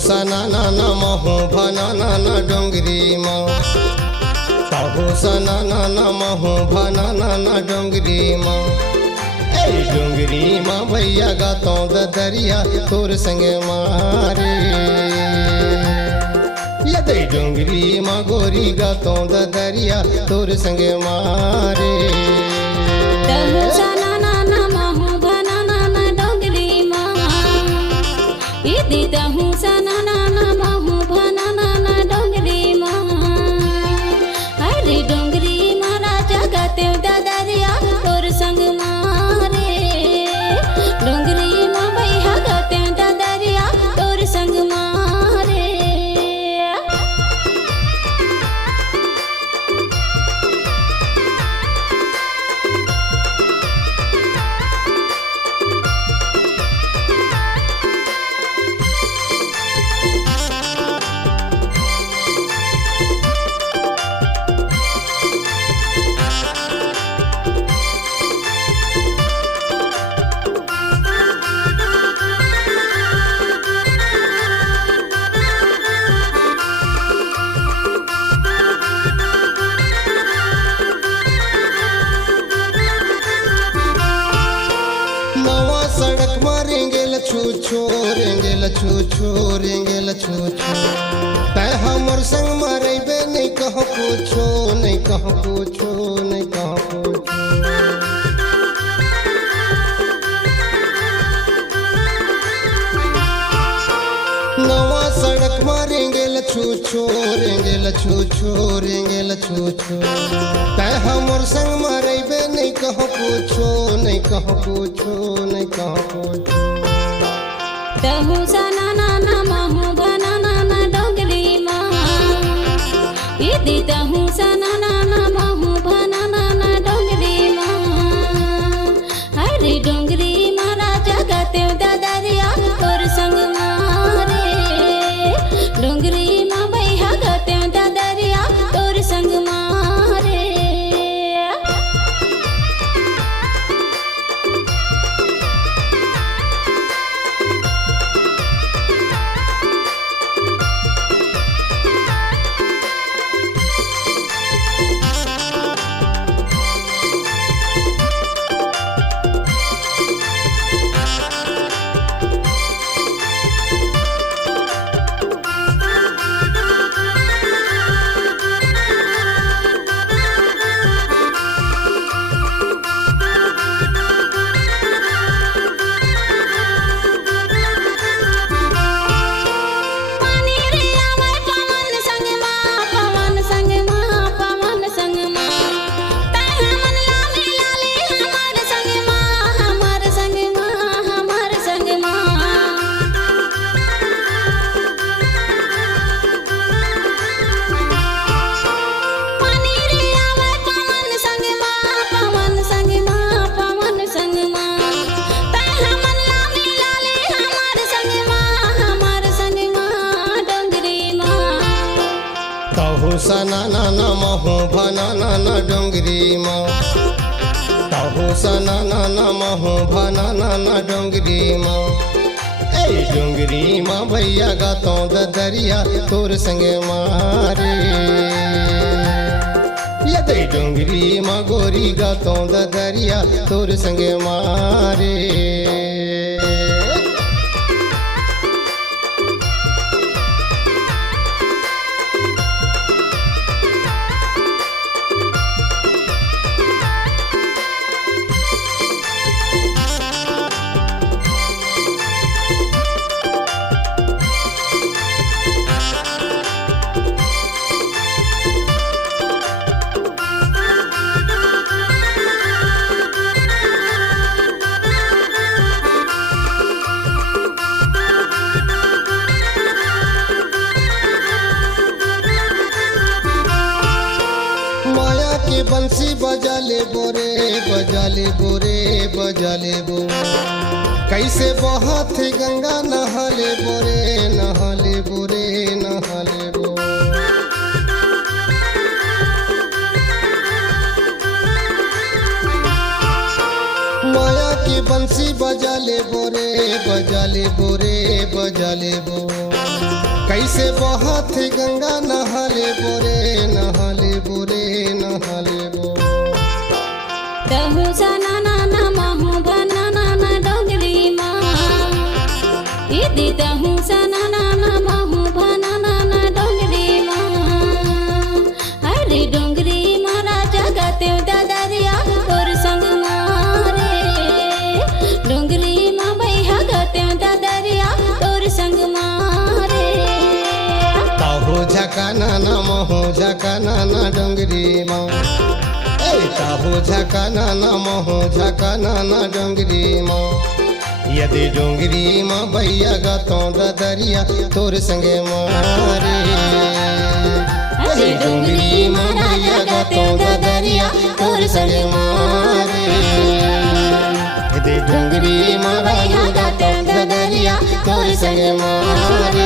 सना नाना महू भना नाना डोंगरी माँ तहु सना नाना महू भना नाना डोंगरी माँ ए डोंगरी माँ भैया गातों द दरिया तोर संग मारे यदि डोंगरी माँ गोरी गातों द दरिया तोर संग मारे तहु सना नाना महू भना नाना डोंगरी माँ इदी तहु सना नाना महू भना नाना डोंगरी माँ अरे डोंगरी माँ राजा गाते दरिया तोर संग मारे डोंगरी माँ भैया गाते दरिया तोर संग मारे नवा सड़क मारेंगे लछू छो रेंगे लछू छो तय हमर संग मारेबे नहीं कहो पूछो नहीं कहो पूछो नहीं कहो पूछो नवा सड़क मारेंगे लछू छो रेंगे लछू छो तय हमर संग मारेबे नहीं कहो पूछो नहीं कहो पूछो नहीं कहो पूछो तहु सना नाना महू भना नाना डोंगरी माँ इदी तहु सना नाना महू भना नाना डोंगरी माँ अरे डोंगरी माँ राजा गाते दरिया तोर संग मारे डोंगरी माँ भैया गाते दरिया तोर संग मारे तहु सना नाना महू भना नाना डोंगरी माँ तहु सना नाना महू भना नाना डोंगरी माँ ए डोंगरी माँ भैया गातों द दरिया तोर संग मारे यदि डोंगरी माँ गोरी गातों द दरिया तोर संग मारे के बंसी बजा ले बोरे बजा ले बोरे बजा ले बो कैसे बहत गंगा नहा ले बोरे नहा ले बोरे नहा ले बो माया की बंसी बजा ले बोरे बजा ले बोरे बजा ले बो कैसे बहत गंगा नहाले बोरे नहाले बोरे नहाले बो तहु सना ना ना महु भना ना ना डोंगरी माँ यदि तहु सना ना ना महु भना ना ना डोंगरी माँ हरे डोंगरी माँ राजा गाते दादरिया और संग मारे डोंगरी माँ भैया गाते दादरिया और संग मारे ताहो झका नाना महू झका नाना डोंगरी माँ ताहो झका नाना महू झका नाना डोंगरी माँ यदि डोंगरी माँ भैया गातो ददरिया तोर संगे मारे डोंगरी माँ भैया गातो ददरिया तोर संगे मारे यदि डोंगरी माँ भैया गातो ददरिया तोर संगे मारे